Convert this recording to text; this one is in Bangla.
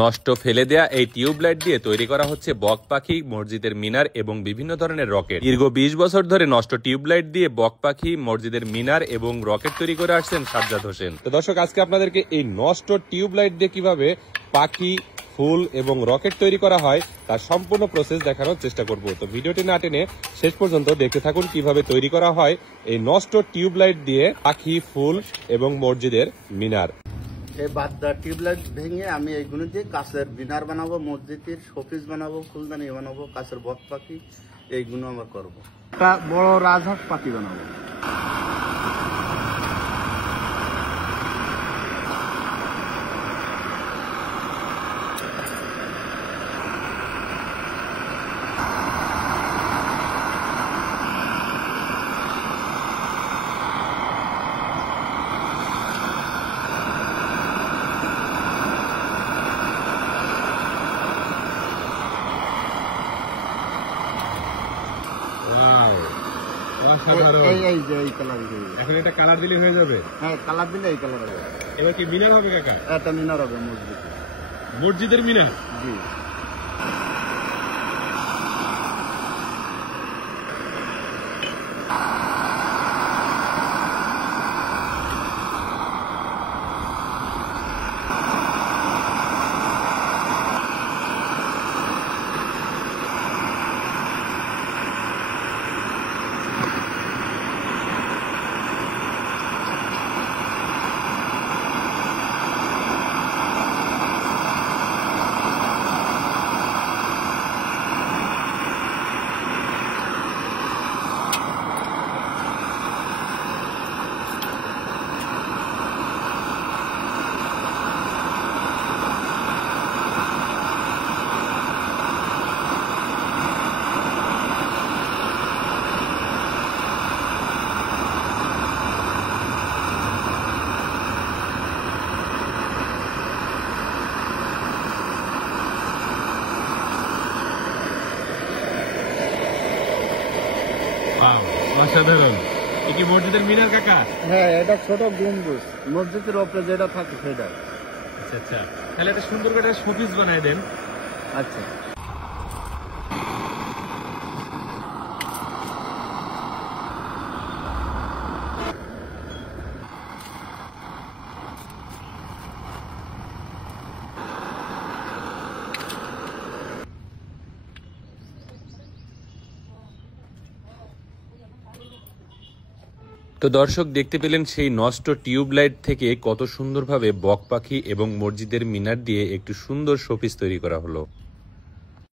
নষ্ট ফেলে দেয়া এই টিউবলাইট দিয়ে তৈরি করা হচ্ছে বক পাখি, মসজিদের মিনার এবং বিভিন্ন ধরনের রকেট। দীর্ঘ 20 বছর ধরে নষ্ট টিউবলাইট দিয়ে বক পাখি, মসজিদের মিনার এবং রকেট তৈরি করে আসছেন সাজ্জাদ হোসেন। তো দর্শক, আজকে আপনাদেরকে এই নষ্ট টিউবলাইট দিয়ে কিভাবে পাখি, ফুল এবং রকেট তৈরি করা হয় তার সম্পূর্ণ প্রসেস দেখানোর চেষ্টা করব। তো ভিডিওটি না টেনে শেষ পর্যন্ত দেখতে থাকুন কিভাবে তৈরি করা হয় এই নষ্ট টিউবলাইট দিয়ে পাখি, ফুল এবং মসজিদের মিনার। এই বাদদা টিউবলাইট ভেঙে আমি এইগুলো দিয়ে কাছের মিনার বানাবো, মসজিদের শোপিস বানাবো, ফুলদানি বানাবো, কাছের বক পাখি, এইগুলো আমরা করবো। একটা বড় রাজহাঁস পাখি বানাবো। এখন এটা কালার দিলে হয়ে যাবে? হ্যাঁ, কালার দিলে এই কালার হবে। এবার কি মিনার হবে কাকা? এটা মিনার হবে মসজিদের মিনার। জি। অসাধারণ। এ কি মসজিদের মিনার কাকা? হ্যাঁ, এটা ছোট গম্বুজ, মসজিদের উপরে যেটা থাকে সেটা। আচ্ছা আচ্ছা, তাহলে একটা সুন্দর করে শোপিস বানাই দেন। আচ্ছা। তো দর্শক, দেখতে পেলেন সেই নষ্ট টিউবলাইট থেকে কত সুন্দরভাবে বক পাখি এবং মসজিদের মিনার দিয়ে একটু সুন্দর শোপিস তৈরি করা হলো।